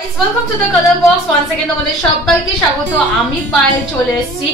Guys, welcome to the color box. Once again তোমাদের সবাইকে স্বাগত। আমি পায়েল চলে এসেছি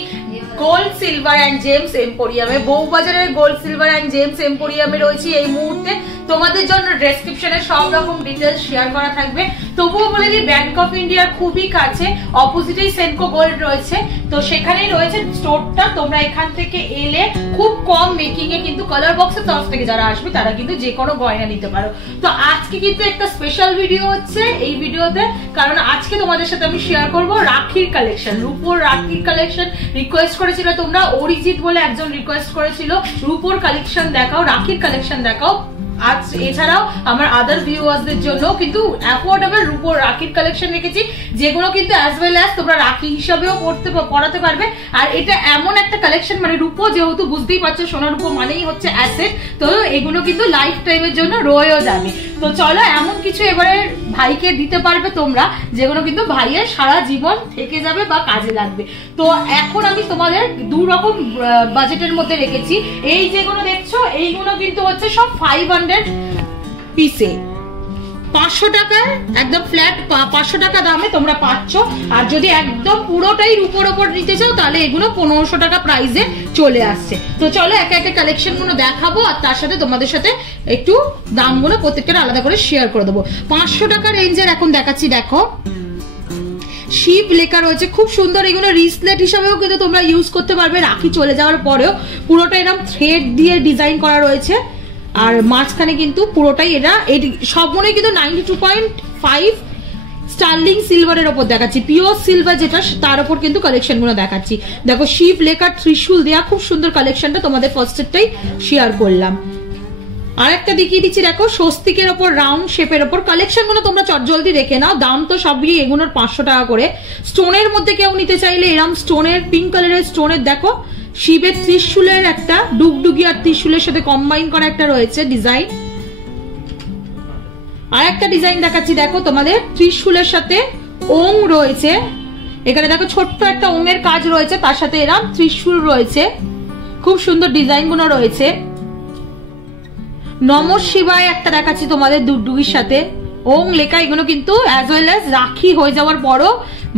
গোল্ড সিলভার এন্ড জেমস এম্পোরিয়ামে। বউবাজারের গোল্ড সিলভার এন্ড জেমস এম্পোরিয়ামে রয়েছে এই মুহূর্তে। তোমাদের জন্য ডেসক্রিপশনে সব রকম ডিটেইলস শেয়ার করা থাকবে। তবুও বলে দিই, ব্যাংক অফ ইন্ডিয়ার খুবই কাছে, অপোজিটেই সেনকো গোল্ড রয়েছে, তো সেখানেই রয়েছে স্টোরটা। তোমরা এখান থেকে এলে খুব কম মেকিং এ কিন্তু কালার বক্সের তরফ থেকে যারা আসবে তারা কিন্তু যে কোনো গয়না নিতে পারো। তো আজকে কিন্তু একটা স্পেশাল ভিডিও হচ্ছে এই ভিডিওতে, কারণ আজকে তোমাদের সাথে আমি শেয়ার করব রাখির কালেকশন, রূপোর রাখির কালেকশন। রিকোয়েস্ট করেছিল তোমরা, অরিজিৎ বলে একজন রিকোয়েস্ট করেছিল রূপোর কালেকশন দেখাও, রাখির কালেকশন দেখাও। আজ এছাড়াও আমার আদার ভিউয়ার্সদের জন্য কিন্তু অ্যাফোর্ডেবল রূপোর রাখির কালেকশন রেখেছি, যেগুলো কিন্তু অ্যাজ ওয়েল অ্যাজ তোমরা রাখি হিসাবেও পড়াতে পারবে। আর এটা এমন একটা কালেকশন, মানে রূপো যেহেতু বুঝতেই পারছো, সোনা রূপো মানেই হচ্ছে অ্যাসেট, তো এগুলো কিন্তু লাইফ টাইমের জন্য রয়েও যাবে। তো চলো, এমন কিছু এবারে ভাইকে দিতে পারবে তোমরা যেগুলো কিন্তু ভাইয়ের সারা জীবন থেকে যাবে বা কাজে লাগবে। তো এখন আমি তোমাদের দু রকম বাজেটের মধ্যে রেখেছি। এই যেগুলো দেখছো এইগুলো কিন্তু হচ্ছে সব 500 পিসে, 500 টাকায় একদম ফ্ল্যাট 500 টাকা দামে তোমরা পাচ্ছ। আর যদি একদম পুরোটাই রূপোর ওপর নিতে চাও তাহলে এগুলো 1500 টাকা প্রাইসে চলে আসছে। তো চলো একে একে কালেকশন গুলো দেখাবো, আর তার সাথে তোমাদের সাথে একটু দামগুলো প্রত্যেকটা আলাদা করে শেয়ার করে দেবো। 500 টাকা রেঞ্জের এখন দেখাচ্ছি, দেখো শিব লেখা রয়েছে, খুব সুন্দর। এগুলো রিসলেট হিসাবেও কিন্তু তোমরা ইউজ করতে পারবে রাখি চলে যাওয়ার পরেও। পুরোটা এরকম থ্রেড দিয়ে ডিজাইন করা রয়েছে, আর মাঝখানে কিন্তু পুরোটাই এটা সবগুলোই কিন্তু 92.5 স্টার্লিং সিলভারের ওপর দেখাচ্ছি, পিওর সিলভার যেটা, তার উপর কিন্তু কালেকশন গুলো দেখাচ্ছি। দেখো শিব লেখা ত্রিশূল দেয়া, খুব সুন্দর কালেকশনটা তোমাদের ফার্স্টেরটাই শেয়ার করলাম। আর একটা দেখিয়ে দিচ্ছি, দেখো স্বস্তিকের ওপর রাউন্ড শেপের ওপর কালেকশন গুলো তোমরা চটজলদি দেখে নাও। দাম তো সবই এগুলোর 500 টাকা করে। স্টোনের মধ্যে কেউ নিতে চাইলে এরম স্টোনের, পিঙ্ক কালারের স্টোনের, দেখো শিবের ত্রিশূলের একটা ডুগডুগি আর ত্রিশূলের সাথে কম্বাইন করা একটা রয়েছে ডিজাইন। আর একটা ডিজাইন দেখাচ্ছি, দেখো তোমাদের ত্রিশূলের সাথে ওং রয়েছে, এখানে দেখো ছোট্ট একটা ওং এর কাজ রয়েছে, তার সাথে এরম ত্রিশূল রয়েছে, খুব সুন্দর ডিজাইন গুলো রয়েছে। নমঃ শিবায় একটা দেখাচ্ছি তোমাদের ডুগডুগির সাথে ওং লেখা। এগুলো কিন্তু অ্যাজ ওয়েল অ্যাজ রাখি হয়ে যাওয়ার পরও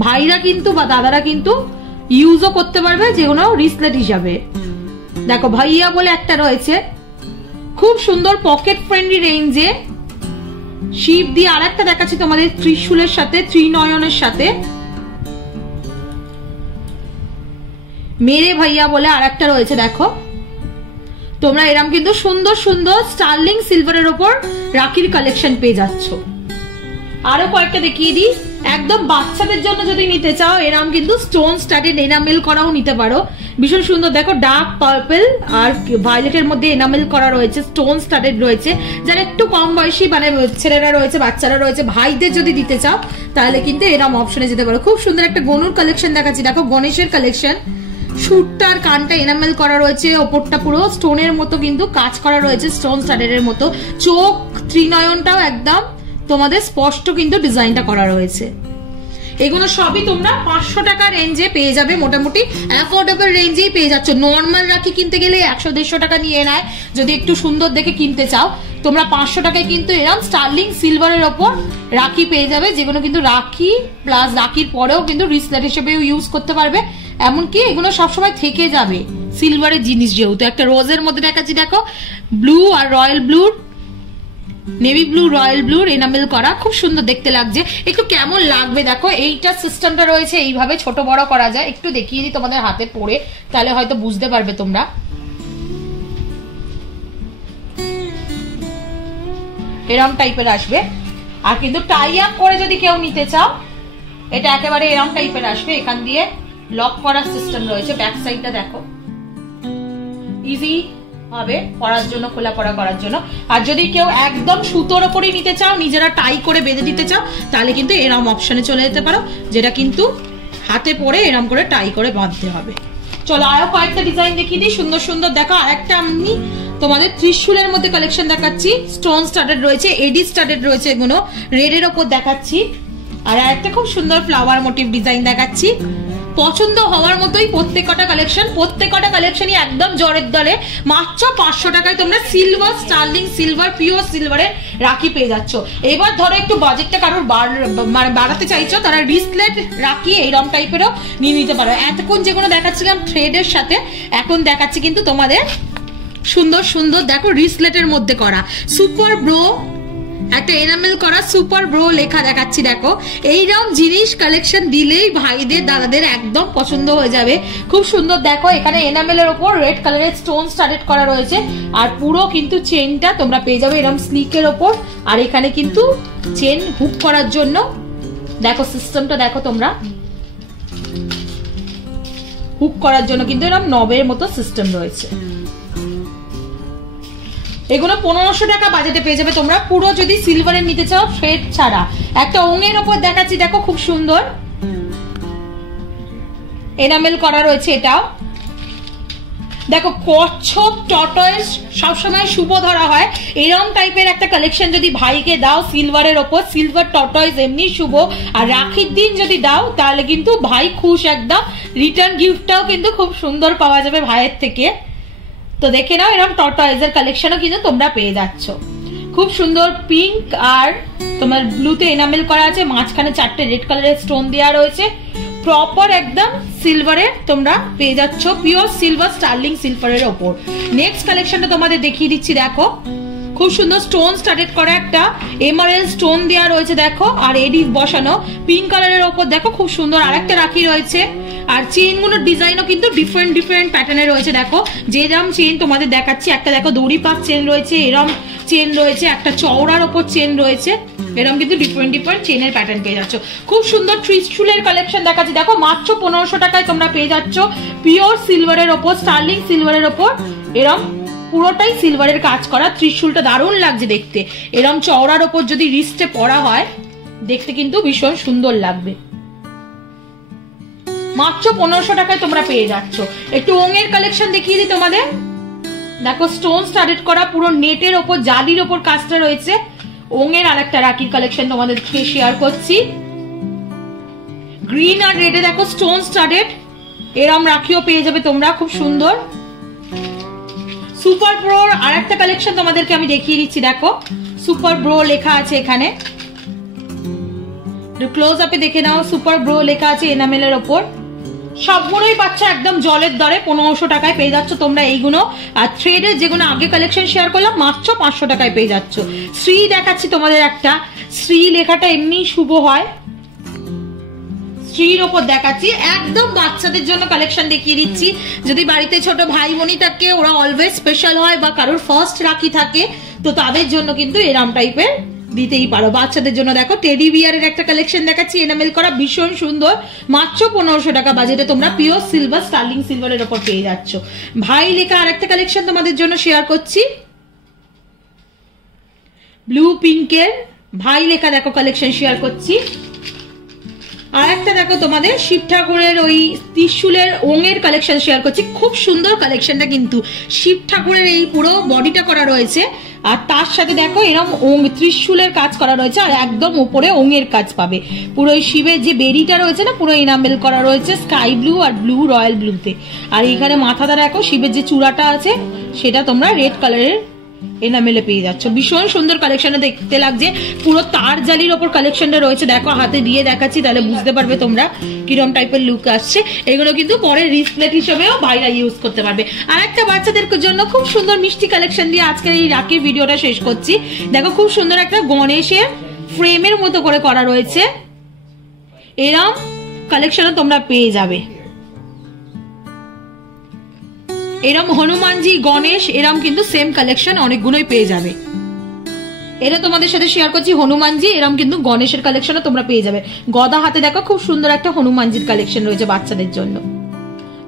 ভাইরা কিন্তু বা দাদারা কিন্তু ইউজও করতে পারবে, যেগুলো রিসলেট হিসাবে। দেখো ভাইয়া বলে একটা রয়েছে, খুব সুন্দর পকেট ফ্রেন্ডলি রেঞ্জে শিব দিয়ে। আর একটা দেখাচ্ছি তোমাদের ত্রিশূলের সাথে, ত্রিনয়নের সাথে মেরে ভাইয়া বলে আর একটা রয়েছে। দেখো তোমরা এরকম কিন্তু সুন্দর সুন্দর স্টার্লিং সিলভারের ওপর রাখির কালেকশন পেয়ে যাচ্ছ। আরো কয়েকটা দেখিয়ে দিই, একদম বাচ্চাদের জন্য যদি নিতে চাও এরকম কিন্তু স্টোন স্টাডেড এনামেল করাও নিতে পারো, ভীষণ সুন্দর। দেখো ডার্ক পার্পল আর ভায়োলেটের মধ্যে এনামেল করা রয়েছে, স্টোন স্টাডেড রয়েছে। যারা একটু কম বয়সী মানে ছেলেরা রয়েছে, বাচ্চারা রয়েছে, ভাইদের যদি দিতে চাও তাহলে কিন্তু এরকম অপশনে যেতে পারো। খুব সুন্দর একটা গনুর কালেকশন দেখাচ্ছি, দেখো গণেশের কালেকশন। শুটটার কানটা এনামেল করা রয়েছে, ওপরটা পুরো স্টোনের মতো কিন্তু কাজ করা রয়েছে, স্টোন স্টাডেডের মতো। চোখ ত্রিনয়নটাও একদম তোমাদের স্পষ্ট কিন্তু ডিজাইনটা করা রয়েছে। এগুলো সবই তোমরা 500 টাকা রেঞ্জে পেয়ে যাবে, মোটামুটি অ্যাফোর্ডেবল রেঞ্জেই পেয়ে যাচ্ছ। নর্মাল রাখি কিনতে গেলে 100-150 টাকা নিয়ে নেয়, যদি একটু সুন্দর দেখে কিনতে চাও। তোমরা 500 টাকায় কিন্তু এরকম স্টার্লিং সিলভারের ওপর রাখি পেয়ে যাবে, যেগুলো কিন্তু রাখি প্লাস রাখির পরেও কিন্তু রিসলেট হিসেবেও ইউজ করতে পারবে। এমনকি এগুলো সবসময় থেকে যাবে সিলভারের জিনিস যেহেতু। একটা রোজের মধ্যে দেখাচ্ছি, দেখো ব্লু আর রয়্যাল ব্লুর, নেভি ব্লু রয়্যাল ব্লুর এনামেল করা, খুব সুন্দর দেখতে লাগছে। একটু কেমন লাগবে দেখো, এইটা সিস্টেমটা রয়েছে, এইভাবে ছোট বড় করা যায়। একটু দেখিয়ে দিই তোমাদের হাতে পড়ে, তাহলে হয়তো বুঝতে পারবে তোমরা। এরম টাইপের আসবে। আর কিন্তু টাই আপ করে যদি কেউ নিতে চাও, এটা একেবারে এরম টাইপের আসবে। এখান দিয়ে লক করার সিস্টেম রয়েছে, ব্যাক সাইডটা দেখো, ইজি হবে পরার জন্য, খোলা পরা করার জন্য। আর যদি কেউ একদম সুতোর ওপরই নিতে চাও, নিজেরা টাই করে বেঁধে দিতে চাও, তাহলে কিন্তু এরম অপশনে চলে যেতে পারো, যেটা কিন্তু হাতে পরে এরম করে টাই করে বাঁধতে হবে। চলো আরো কয়েকটা ডিজাইন দেখিয়ে দিই, সুন্দর সুন্দর। দেখো আরেকটা আমি তোমাদের ত্রিশূলের মধ্যে কালেকশন দেখাচ্ছি, স্টোন স্টাডেড রয়েছে, এডি স্টাডেড রয়েছে, এগুলো রেডের ওপর দেখাচ্ছি। আর একটা খুব সুন্দর ফ্লাওয়ার মোটিভ ডিজাইন দেখাচ্ছি, পছন্দ হওয়ার মতোই প্রত্যেকটা কালেকশনই একদম জরের দরে মাত্র 500 টাকায় তোমরা সিলভার, স্টার্লিং সিলভার, পিওর সিলভারের রাখি পেয়ে যাচ্ছ। এবার ধরো একটু বাজেটটা কারোর মানে বাড়াতে চাইছো, তারা রিসলেট রাখি এইরকম টাইপেরও নিয়ে নিতে পারো। এতক্ষণ যেগুলো দেখাচ্ছিলাম থ্রেডের সাথে, এখন দেখাচ্ছি কিন্তু তোমাদের সুন্দর সুন্দর দেখো রিসলেটের মধ্যে করা সুপার ব্রো, একটা এনামেল করা সুপার ব্রো লেখা দেখাচ্ছি। দেখো এইরকম জিনিস কালেকশন দিলেই ভাইদের দাদাদের একদম পছন্দ হয়ে যাবে। খুব সুন্দর দেখো, এখানে এনামেলের ওপর রেড কালারের স্টোন স্টার্টেড করা রয়েছে, আর পুরো কিন্তু চেনটা তোমরা পেয়ে যাবে এরকম স্লিকের ওপর। আর এখানে কিন্তু চেন হুক করার জন্য দেখো সিস্টেমটা দেখো, তোমরা হুক করার জন্য কিন্তু এরকম নবের মতো সিস্টেম রয়েছে। এগুলো 1500 টাকা বাজেটে পেয়ে যাবে তোমরা, পুরো যদি সিলভারের নিতে চাও থ্রেড ছাড়া। একটা ওঙের ওপর দেখাচ্ছি দেখো, খুব সুন্দর এনামেল করা রয়েছে। এটাও দেখো কচ্ছপ টর্টয়েস সবসময় শুভ ধরা হয়, এরকম টাইপের একটা কালেকশন যদি ভাইকে দাও সিলভারের ওপর, সিলভার টর্টয়েস এমনি শুভ, আর রাখির দিন যদি দাও তাহলে কিন্তু ভাই খুশ একদম। রিটার্ন গিফটটাও কিন্তু খুব সুন্দর পাওয়া যাবে ভাইয়ের থেকে। তো দেখে নাও এরকম টর্টয়েজের কালেকশনও কিন্তু তোমরা পেয়ে যাচ্ছ। খুব সুন্দর পিঙ্ক আর তোমার ব্লুতে এনামেল করা আছে, মাঝখানে 4টে রেড কালারের স্টোন দেওয়া রয়েছে, প্রপার একদম সিলভারের তোমরা পেয়ে যাচ্ছ, পিওর সিলভার স্টার্লিং সিলভারের ওপর। নেক্সট কালেকশনটা তোমাদের দেখিয়ে দিচ্ছি দেখো, খুব সুন্দর স্টোন স্টার্টেড করা একটা এমারেল স্টোন দেওয়া রয়েছে দেখো, আর এডি বসানো পিঙ্ক কালারের ওপর দেখো খুব সুন্দর আরেকটা রাখি রয়েছে। আর চেইনগুলোর ডিজাইনও কিন্তু ডিফারেন্ট ডিফারেন্ট প্যাটার্নে রয়েছে দেখো, যেরকম চেইন তোমাদের দেখাচ্ছি, একটা দেখো দড়ি পাত চেন রয়েছে, এরম চেন রয়েছে, একটা চওড়ার ওপর চেন রয়েছে, এরকম কিন্তু ডিফারেন্ট ডিফারেন্ট চেনের প্যাটার্ন পেয়ে যাচ্ছ। খুব সুন্দর ত্রিশূলের কালেকশন দেখাচ্ছি দেখো, মাত্র 1500 টাকায় তোমরা পেয়ে যাচ্ছ পিওর সিলভারের ওপর, স্টার্লিং সিলভারের ওপর এরম পুরোটাই সিলভারের কাজ করা। ত্রিশূলটা দারুণ লাগছে দেখতে, এরম চওড়ার ওপর যদি রিস্টে পরা হয় দেখতে কিন্তু ভীষণ সুন্দর লাগবে। মাত্র 1500 টাকায় তোমরা পেয়ে যাচ্ছ। একটু ওঙের কালেকশন দেখিয়ে দিই তোমাদের, দেখো স্টোন স্টার্টেড করা পুরো নেটের ওপর জালির ওপর কাজটা রয়েছে। ওঙের আরেকটা রাখির কালেকশন তোমাদেরকে শেয়ার করছি, গ্রিন আর রেডে দেখো স্টোন স্টার্টেড এরম রাখিও পেয়ে যাবে তোমরা, খুব সুন্দর। সুপার ব্রোর আরেকটা কালেকশন তোমাদেরকে আমি দেখিয়ে দিচ্ছি দেখো, সুপার ব্রো লেখা আছে এখানে, ক্লোজ আপে দেখে নাও, সুপার ব্রো লেখা আছে এনামেলের ওপর। সবগুলোই পাচ্ছ একদম জলের দরে 1500 টাকায় পেয়ে যাচ্ছ তোমরা এইগুলো। আর থ্রেডের যেগুলো আগে কালেকশন শেয়ার করলাম মাত্র 500 টাকায় পেয়ে যাচ্ছ। শ্রী দেখাচ্ছি তোমাদের, একটা শ্রী লেখাটা এমনি শুভ হয়, শ্রীর ওপর দেখাচ্ছি, একদম বাচ্চাদের জন্য কালেকশন দেখিয়ে দিচ্ছি। যদি বাড়িতে ছোট ভাই বোনই থাকে, ওরা অলওয়েজ স্পেশাল হয়, বা কারোর ফার্স্ট রাখি থাকে, তো তাদের জন্য কিন্তু এরম টাইপের দিতেই পারো। বাচ্চাদের জন্য দেখো টেডি বিয়ারের একটা কালেকশন দেখাচ্ছি, এনামেল করা ভীষণ সুন্দর, মাত্র 1500 টাকা বাজেটে তোমরা পিওর সিলভার স্টার্লিং সিলভারের ওপর পেয়ে যাচ্ছ। ভাই লেখা আরেকটা কালেকশন তোমাদের জন্য শেয়ার করছি, ব্লু পিঙ্কের ভাই লেখা দেখো কালেকশন শেয়ার করছি। আর একটা দেখো তোমাদের শিব ঠাকুরের ওই ত্রিশূলের ওঙের কালেকশন শেয়ার করছি, খুব সুন্দর কালেকশনটা কিন্তু শিব ঠাকুরের এই পুরো বডিটা করা রয়েছে, আর তার সাথে দেখো এরকম ওং ত্রিশূলের কাজ করা রয়েছে, আর একদম উপরে ওঙের কাজ পাবে। পুরো ওই শিবের যে বেরিটা রয়েছে না, পুরো এনামেল করা রয়েছে স্কাই ব্লু আর ব্লু রয়্যাল ব্লুতে। আর এইখানে মাথাটা দেখো শিবের যে চূড়াটা আছে সেটা তোমরা রেড কালারের এনামেলে পেয়ে যাচ্ছ। ভীষণ সুন্দর কালেকশনটা দেখতে লাগছে, পুরো তার জালির ওপর কালেকশনটা রয়েছে দেখো, হাতে দিয়ে দেখাচ্ছি তাহলে বুঝতে পারবে তোমরা কিরম টাইপের লুক আসছে। এগুলো কিন্তু পরে রিসপ্লেট হিসেবেও ভাইরা ইউজ করতে পারবে। আর একটা বাচ্চাদের জন্য খুব সুন্দর মিষ্টি কালেকশন দিয়ে আজকের এই রাখির ভিডিওটা শেষ করছি। দেখো খুব সুন্দর একটা গণেশের ফ্রেমের মতো করে করা রয়েছে, এরম কালেকশনও তোমরা পেয়ে যাবে। এরম হনুমানজি গণেশ এরম কিন্তু সেম কালেকশন অনেকগুলোই পেয়ে যাবে। এটা তোমাদের সাথে শেয়ার করছি হনুমানজি, এরম কিন্তু গণেশের কালেকশনও তোমরা পেয়ে যাবে। গদা হাতে দেখো খুব সুন্দর একটা হনুমানজির কালেকশন রয়েছে বাচ্চাদের জন্য।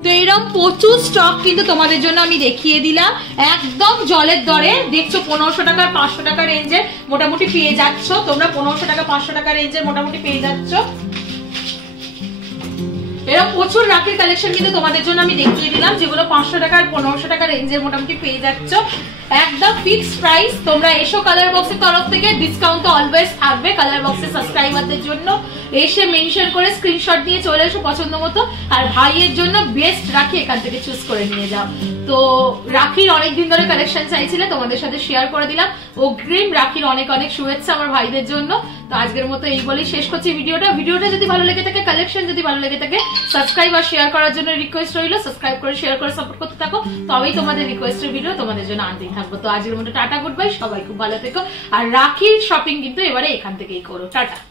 তো এরকম প্রচুর স্টক কিন্তু তোমাদের জন্য আমি দেখিয়ে দিলাম, একদম জলের দরে দেখছো 1500 টাকা 500 টাকা রেঞ্জের মোটামুটি পেয়ে যাচ্ছ তোমরা, 1500 টাকা 500 টাকা রেঞ্জের মোটামুটি পেয়ে যাচ্ছ। এরকম প্রচুর রাখির কালেকশন কিন্তু তোমাদের জন্য আমি দেখিয়ে দিলাম, যেগুলো 500 টাকা আর 1500 টাকা রেঞ্জের মোটামুটি পেয়ে যাচ্ছ। একদম ফিক্সড প্রাইস। তোমরা এসো কালার বক্সের তরফ থেকে, ডিসকাউন্ট তো অলওয়েজ থাকবে কালার বক্সের সাবস্ক্রাইবারদের জন্য। এসে মেনশন করে স্ক্রিনশট নিয়ে চলে এসো পছন্দ মতো। আর ভাইয়ের জন্য বেস্ট রাখি এখান থেকে চুজ করে নিয়ে যাও। তো রাখির অনেকদিন ধরে কালেকশন চাইছিলে, তোমাদের সাথে শেয়ার করে দিলাম। অগ্রিম রাখির অনেক অনেক শুভেচ্ছা আমার ভাইদের জন্য। তো আজকের মতো এই বলেই শেষ করছি ভিডিওটা যদি ভালো লেগে থাকে, কালেকশন যদি ভালো লেগে থাকে, সাবস্ক্রাইব আর শেয়ার করার জন্য রিকোয়েস্ট রইল। সাবস্ক্রাইব করে শেয়ার করে সাপোর্ট করতে থাকো, তবেই তোমাদের রিকোয়েস্টের ভিডিও তোমাদের জন্য আনতেই থাকবো। তো আজকের মতো টাটা, গুড বাই, সবাই খুব ভালো থেকো। আর রাখির শপিং কিন্তু এবারে এখান থেকেই করো। টাটা।